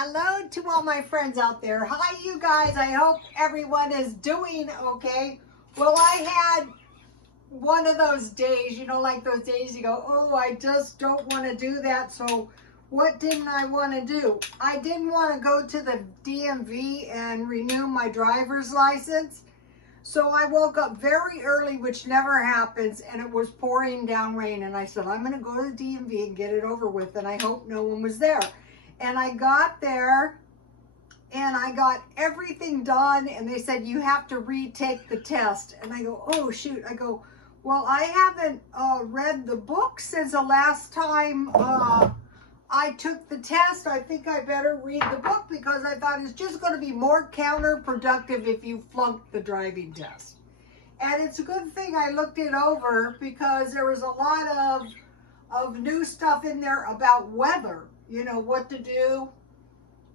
Hello to all my friends out there. Hi, you guys. I hope everyone is doing okay. Well, I had one of those days, you know, like those days you go, oh, I just don't want to do that. So what didn't I want to do? I didn't want to go to the DMV and renew my driver's license. So I woke up very early, which never happens, and it was pouring down rain. And I said, I'm going to go to the DMV and get it over with, and I hope no one was there. And I got there, and I got everything done, and they said, you have to retake the test. And I go, oh, shoot. I go, well, I haven't read the book since the last time I took the test. I think I better read the book because I thought it's just going to be more counterproductive if you flunked the driving test. And it's a good thing I looked it over because there was a lot of new stuff in there about weather, you know, what to do.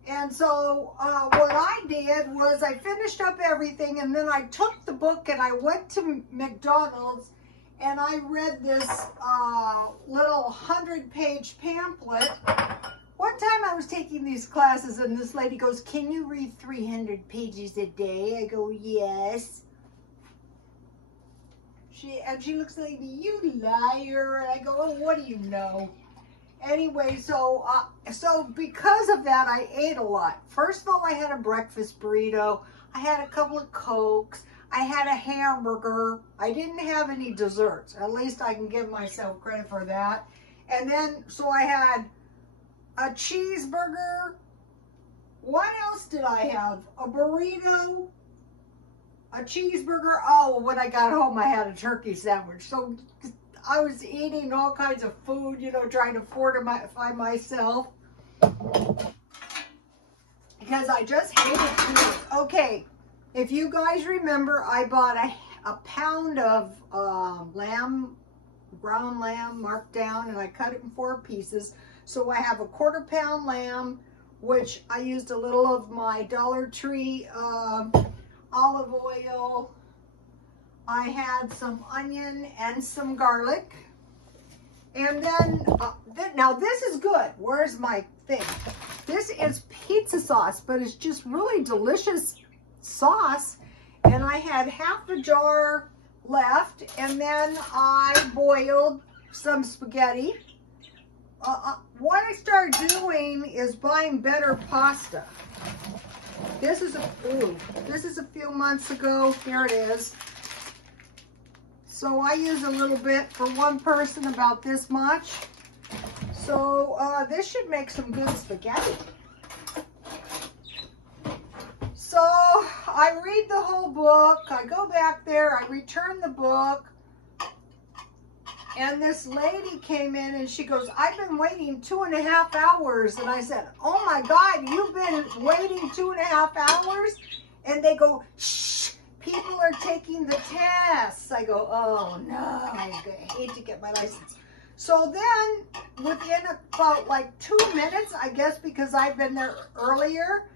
And so what I did was I finished up everything, and then I took the book and I went to McDonald's and I read this little 100-page pamphlet. One time I was taking these classes and this lady goes, can you read 300 pages a day? I go, yes. She looks like me, you liar. And I go, oh, what do you know? Anyway, so because of that, I ate a lot. First of all, I had a breakfast burrito. I had a couple of Cokes. I had a hamburger. I didn't have any desserts. At least I can give myself credit for that. And then, so I had a cheeseburger. What else did I have? A burrito, a cheeseburger. Oh, when I got home, I had a turkey sandwich. So I was eating all kinds of food, you know, trying to fortify myself. Because I just hated food. Okay, if you guys remember, I bought a pound of brown lamb marked down, and I cut it in 4 pieces. So I have a 1/4 pound lamb, which I used a little of my Dollar Tree olive oil. I had some onion and some garlic. And then, now this is good. Where's my thing? This is pizza sauce, but it's just really delicious sauce. And I had half a jar left, and then I boiled some spaghetti. What I started doing is buying better pasta. This is a few months ago. Here it is. So I use a little bit for one person, about this much. So this should make some good spaghetti. So I read the whole book. I go back there. I return the book. And this lady came in and she goes, I've been waiting 2.5 hours. And I said, oh my God, you've been waiting 2.5 hours? And they go, shh, people are taking the tests. I go, oh no, I hate to get my license. So then within about like 2 minutes, I guess because I've been there earlier,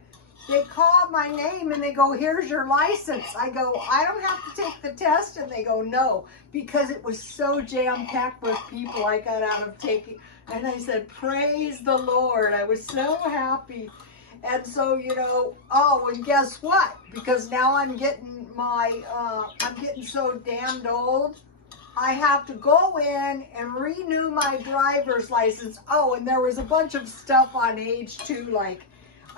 they call my name and they go, here's your license. I go, I don't have to take the test. And they go, no, because it was so jam-packed with people I got out of taking. And I said, praise the Lord. I was so happy. And so, you know, oh, and guess what? Because now I'm getting my, I'm getting so damned old. I have to go in and renew my driver's license. Oh, and there was a bunch of stuff on age too, like,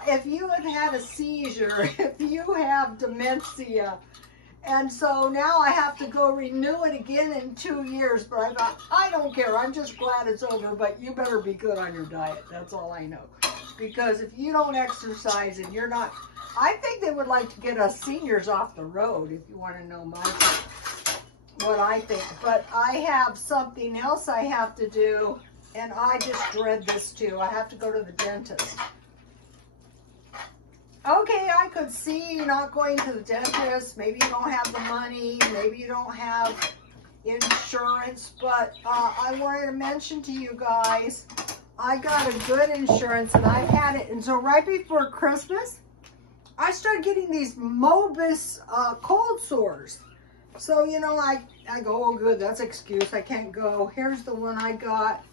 if you have had a seizure, if you have dementia. And so now I have to go renew it again in 2 years. But I thought, I don't care. I'm just glad it's over. But you better be good on your diet. That's all I know. Because if you don't exercise and you're not, I think they would like to get us seniors off the road, if you want to know what I think. But I have something else I have to do. And I just dread this too. I have to go to the dentist. Okay, I could see you not going to the dentist. Maybe you don't have the money. Maybe you don't have insurance. But I wanted to mention to you guys, I got a good insurance and I've had it. And so right before Christmas, I started getting these Mobus cold sores. So, you know, I go, oh, good, that's an excuse. I can't go. Here's the one I got.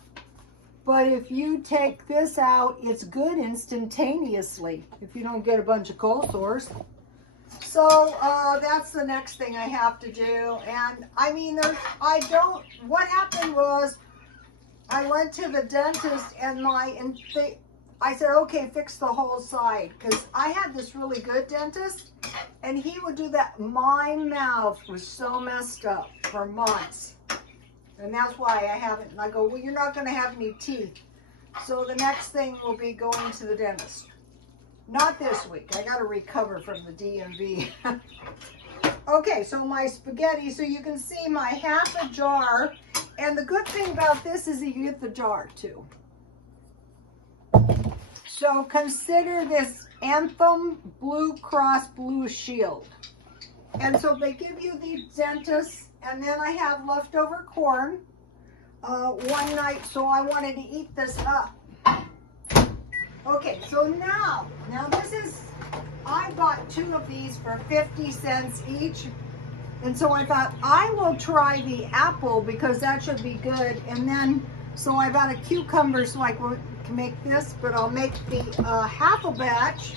But if you take this out, it's good instantaneously if you don't get a bunch of cold sores. So that's the next thing I have to do. And I mean, what happened was I went to the dentist and I said, okay, fix the whole side. Because I had this really good dentist and he would do that. My mouth was so messed up for months. And that's why I haven't. And I go, well, you're not going to have any teeth. So the next thing will be going to the dentist. Not this week. I got to recover from the DMV. Okay, so my spaghetti. So you can see my half a jar. And the good thing about this is that you get the jar too. So consider this Anthem Blue Cross Blue Shield. And so they give you the dentist. And then I have leftover corn one night, so I wanted to eat this up. Okay, so now this is, I bought 2 of these for 50 cents each. And so I thought I will try the apple because that should be good. And then, so I bought a cucumber so I can make this, but I'll make the half a batch.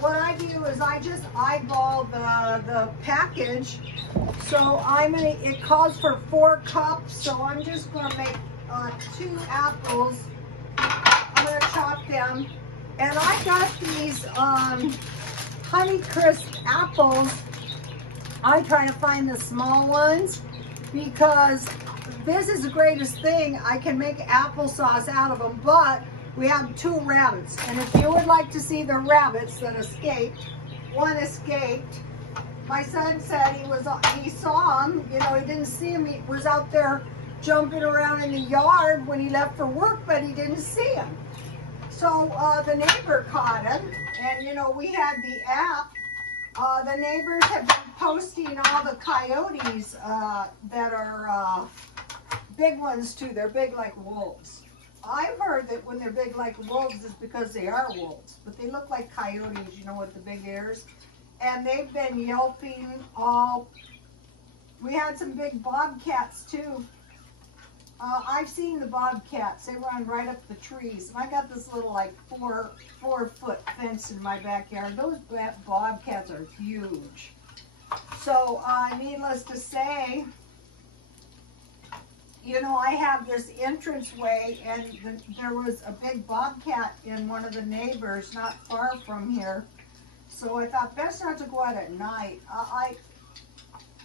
What I do is I just eyeball the package. So it calls for 4 cups, so I'm just gonna make 2 apples. I'm gonna chop them. And I got these Honeycrisp apples. I try to find the small ones because this is the greatest thing. I can make applesauce out of them, but we have 2 rabbits. And if you would like to see the rabbits that escaped, one escaped. My son said he saw him, you know, he didn't see him. He was out there jumping around in the yard when he left for work, but he didn't see him. So the neighbor caught him, and you know, we had the app. The neighbors have been posting all the coyotes that are big ones too. They're big like wolves. I've heard that when they're big like wolves, it's because they are wolves, but they look like coyotes, you know, with the big ears. And they've been yelping all. We had some big bobcats too. I've seen the bobcats. They run right up the trees. And I got this little like 4-foot fence in my backyard. Those bobcats are huge. So needless to say, you know, I have this entranceway, and there was a big bobcat in one of the neighbors not far from here. So I thought best not to go out at night.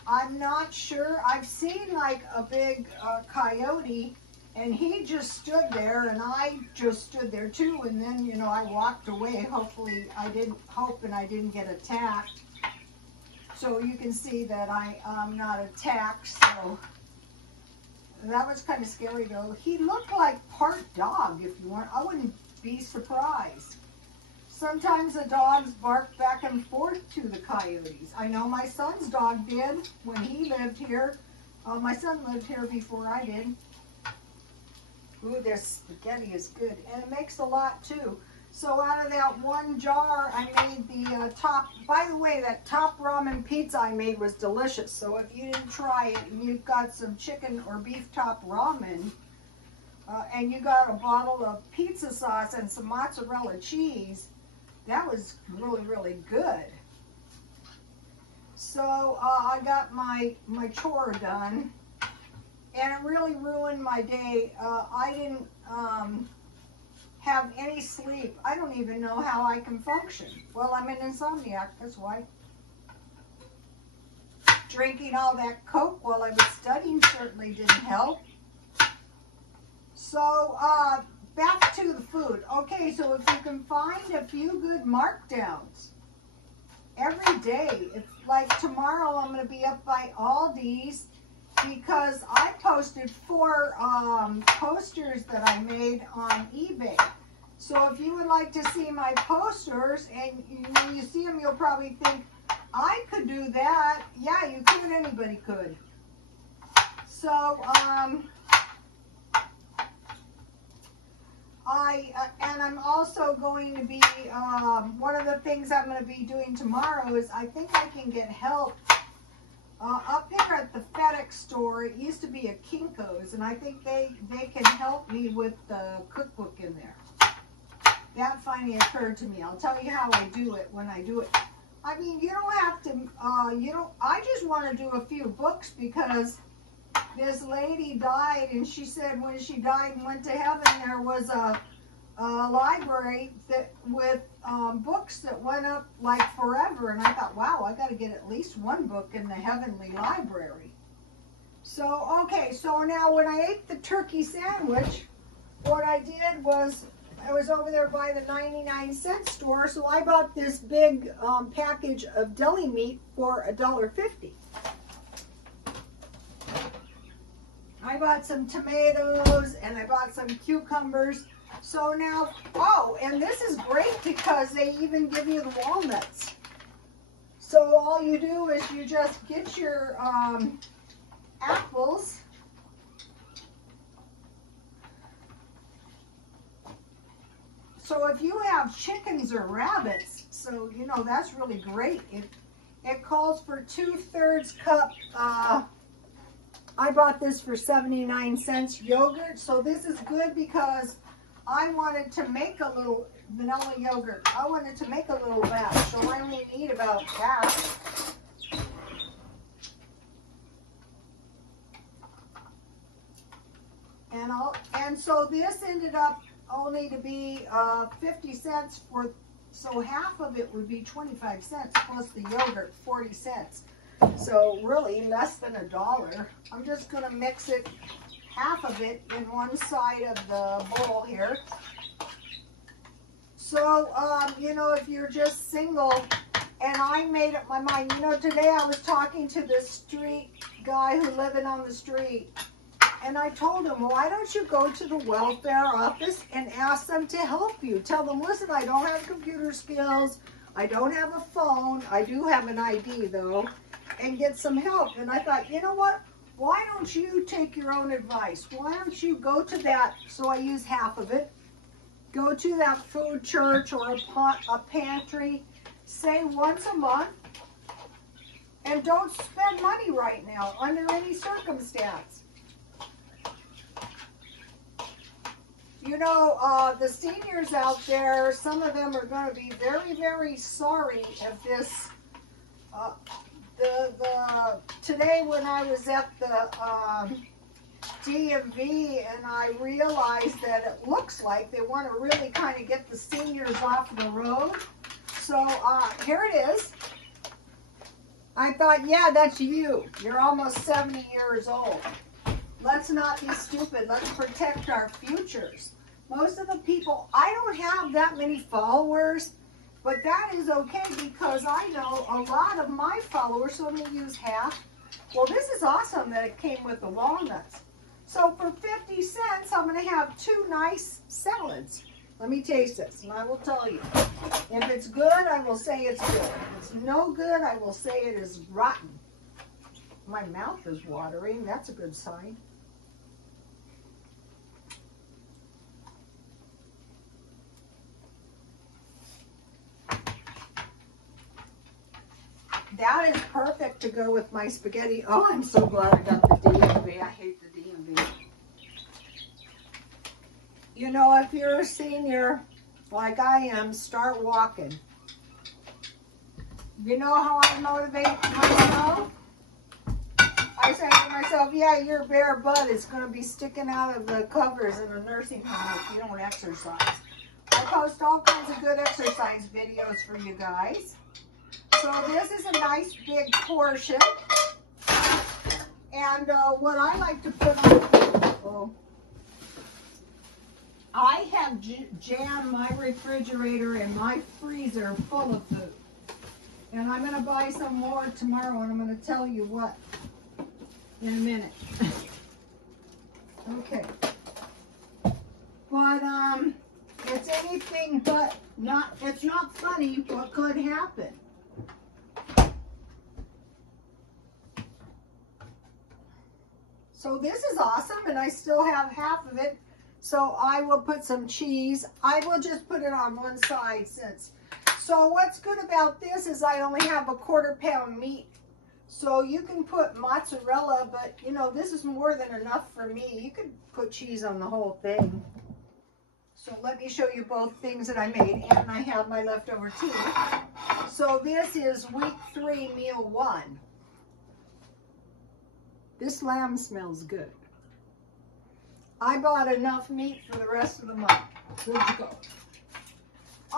I'm not sure. I've seen like a big coyote, and he just stood there, and I just stood there too. And then, you know, I walked away. Hopefully, I didn't get attacked. So you can see that I'm not attacked. So that was kind of scary though. He looked like part dog. If you want, I wouldn't be surprised. Sometimes the dogs bark back and forth to the coyotes. I know my son's dog did when he lived here. My son lived here before I did. Ooh, this spaghetti is good. And it makes a lot too. So out of that one jar, I made the top. By the way, that top ramen pizza I made was delicious. So if you didn't try it and you've got some chicken or beef top ramen, and you got a bottle of pizza sauce and some mozzarella cheese, that was really, really good. So I got my chore done, and it really ruined my day. I didn't have any sleep. I don't even know how I can function. Well, I'm an insomniac, that's why. Drinking all that Coke while I was studying certainly didn't help. So, back to the food. Okay, so if you can find a few good markdowns every day. It's like tomorrow I'm going to be up by Aldi's because I posted 4 posters that I made on eBay. So if you would like to see my posters, and when you see them, you'll probably think, I could do that. Yeah, you could. Anybody could. So, and I'm also going to be, one of the things I'm going to be doing tomorrow is I think I can get help up here at the FedEx store, it used to be a Kinko's, and I think they can help me with the cookbook in there. That finally occurred to me. I'll tell you how I do it when I do it. I mean, you don't have to, I just want to do a few books because this lady died, and she said when she died and went to heaven, there was a library that with books that went up like forever, and I thought, wow, I got to get at least one book in the heavenly library. So, okay, so now when I ate the turkey sandwich, what I did was I was over there by the 99-cent store, so I bought this big package of deli meat for $1.50. I bought some tomatoes and I bought some cucumbers. So now, oh, and this is great because they even give you the walnuts. So all you do is you just get your apples. So if you have chickens or rabbits, so you know that's really great. It calls for 2/3 cup. I bought this for 79 cents yogurt. So this is good because I wanted to make a little vanilla yogurt. I wanted to make a little batch, so I only need about half. And so this ended up only to be 50 cents for, so half of it would be 25 cents plus the yogurt, 40 cents. So really less than $1. I'm just going to mix it, half of it in one side of the bowl here. So, you know, if you're just single, and I made up my mind, you know, today I was talking to this street guy who living on the street, and I told him, why don't you go to the welfare office and ask them to help you? Tell them, listen, I don't have computer skills, I don't have a phone, I do have an ID though, and get some help. And I thought, you know what? Why don't you take your own advice? Why don't you go to that, so I use half of it, go to that food church or a pantry, say once a month, and don't spend money right now under any circumstance. You know, the seniors out there, some of them are going to be very, very sorry if this, today when I was at the DMV and I realized that it looks like they want to really kind of get the seniors off the road. So here it is. I thought, yeah, that's you. You're almost 70 years old. Let's not be stupid. Let's protect our futures. Most of the people, I don't have that many followers, but that is okay because I know a lot of my followers, so I'm going to use half. Well, this is awesome that it came with the walnuts. So for 50 cents, I'm going to have 2 nice salads. Let me taste this, and I will tell you. If it's good, I will say it's good. If it's no good, I will say it is rotten. My mouth is watering. That's a good sign. That is perfect to go with my spaghetti. Oh, I'm so glad I got the DMV. I hate the DMV. You know, if you're a senior like I am, start walking. You know how I motivate myself? I say to myself, yeah, your bare butt is going to be sticking out of the covers in a nursing home if you don't exercise. I post all kinds of good exercise videos for you guys. So this is a nice big portion. And what I like to put on, I have jammed my refrigerator and my freezer full of food. And I'm going to buy some more tomorrow, and I'm going to tell you what in a minute. Okay. But it's anything but not, it's not funny what could happen. So this is awesome, and I still have half of it. So I will put some cheese. I will just put it on one side since. So what's good about this is I only have a 1/4 pound meat. So you can put mozzarella, but you know, this is more than enough for me. You could put cheese on the whole thing. So let me show you both things that I made, and I have my leftover tea. So this is week 3, meal 1. This lamb smells good. I bought enough meat for the rest of the month. Good to go.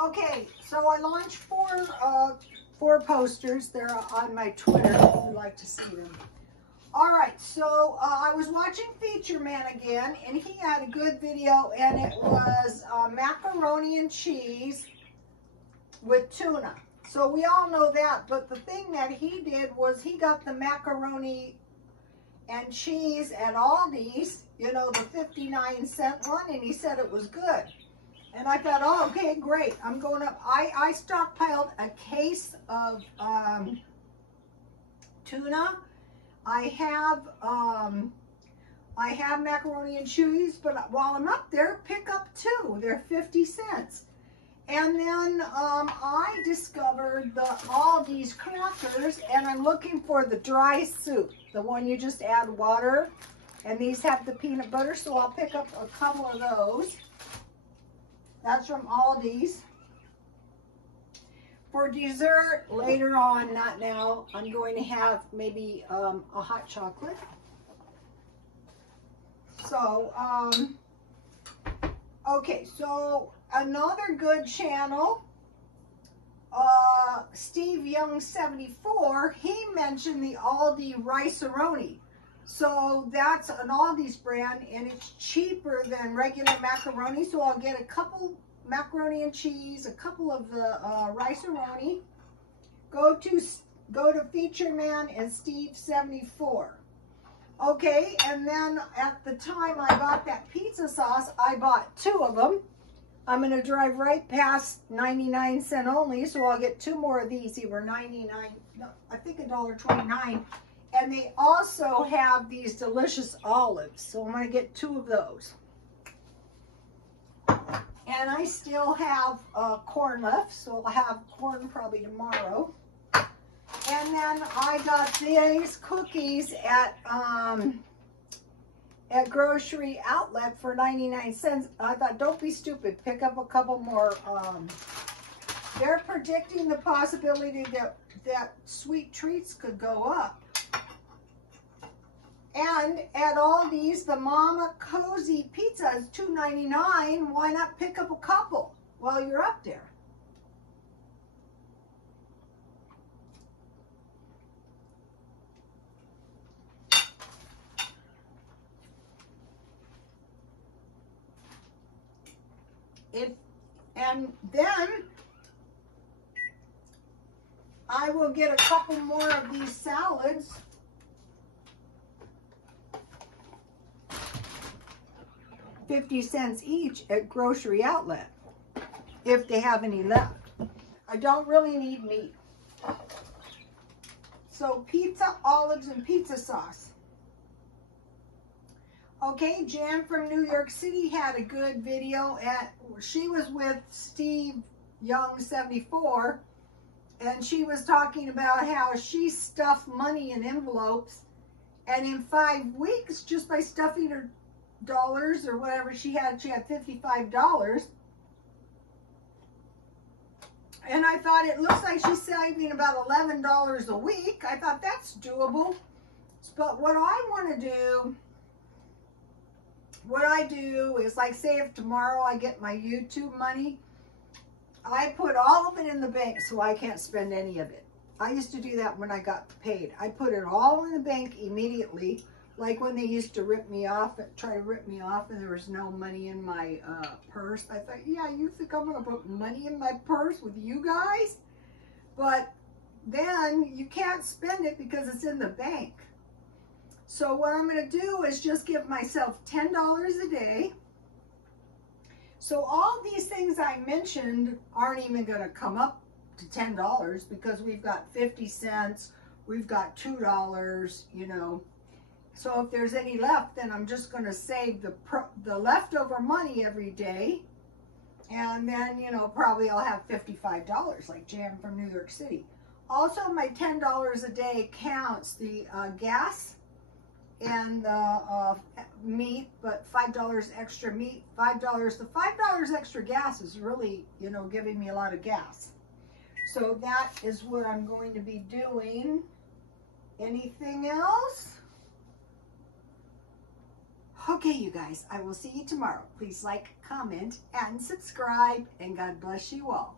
Okay, so I launched four posters. They're on my Twitter if you'd like to see them. All right, so I was watching Feature Man again, and he had a good video, and it was macaroni and cheese with tuna. So we all know that, but the thing that he did was he got the macaroni and cheese at Aldi's, you know, the 59-cent one, and he said it was good. And I thought, oh, okay, great. I'm going up. I stockpiled a case of tuna. I have macaroni and cheese, but while I'm up there, pick up 2. They're 50 cents. And then I discovered the Aldi's crackers, and I'm looking for the dry soup, the one you just add water, and these have the peanut butter, so I'll pick up a couple of those. That's from Aldi's. For dessert, later on, not now, I'm going to have maybe a hot chocolate. So, okay, so another good channel, Steve Young 74, he mentioned the Aldi Rice-A-Roni. So that's an Aldi's brand, and it's cheaper than regular macaroni. So I'll get a couple macaroni and cheese, a couple of the Rice-A-Roni. Go to Feature Man and Steve 74. Okay, and then at the time I bought that pizza sauce, I bought 2 of them. I'm going to drive right past 99-cent only, so I'll get 2 more of these. They were 99, no, I think $1.29. And they also have these delicious olives, so I'm going to get 2 of those. And I still have corn left, so I'll have corn probably tomorrow. And then I got these cookies at Grocery Outlet for 99 cents. I thought, don't be stupid, pick up a couple more. They're predicting the possibility that sweet treats could go up. And at Aldi's, the Mama Cozy Pizza is $2.99. Why not pick up a couple while you're up there? And then I will get a couple more of these salads. $0.50 each at Grocery Outlet, if they have any left. I don't really need meat. So pizza, olives, and pizza sauce. Okay, Jan from New York City had a good video. She was with Steve Young 74, and she was talking about how she stuffed money in envelopes, and in 5 weeks, just by stuffing her dollars or whatever she had $55. And I thought, it looks like she's saving about $11 a week. I thought that's doable. But what I do is, like, say if tomorrow I get my YouTube money, I put all of it in the bank so I can't spend any of it. I used to do that when I got paid. I put it all in the bank immediately. Like when they used to rip me off, try to rip me off, and there was no money in my purse. I thought, yeah, you think I'm going to put money in my purse with you guys? But then you can't spend it because it's in the bank. So what I'm going to do is just give myself $10 a day. So all these things I mentioned aren't even going to come up to $10 because we've got 50 cents, we've got $2, you know. So if there's any left, then I'm just going to save the leftover money every day. And then, you know, probably I'll have $55 like Jan from New York City. Also, my $10 a day counts the gas and the meat, but $5 extra meat, $5. The $5 extra gas is really, you know, giving me a lot of gas. So that is what I'm going to be doing. Anything else? Okay, you guys, I will see you tomorrow. Please like, comment, and subscribe, and God bless you all.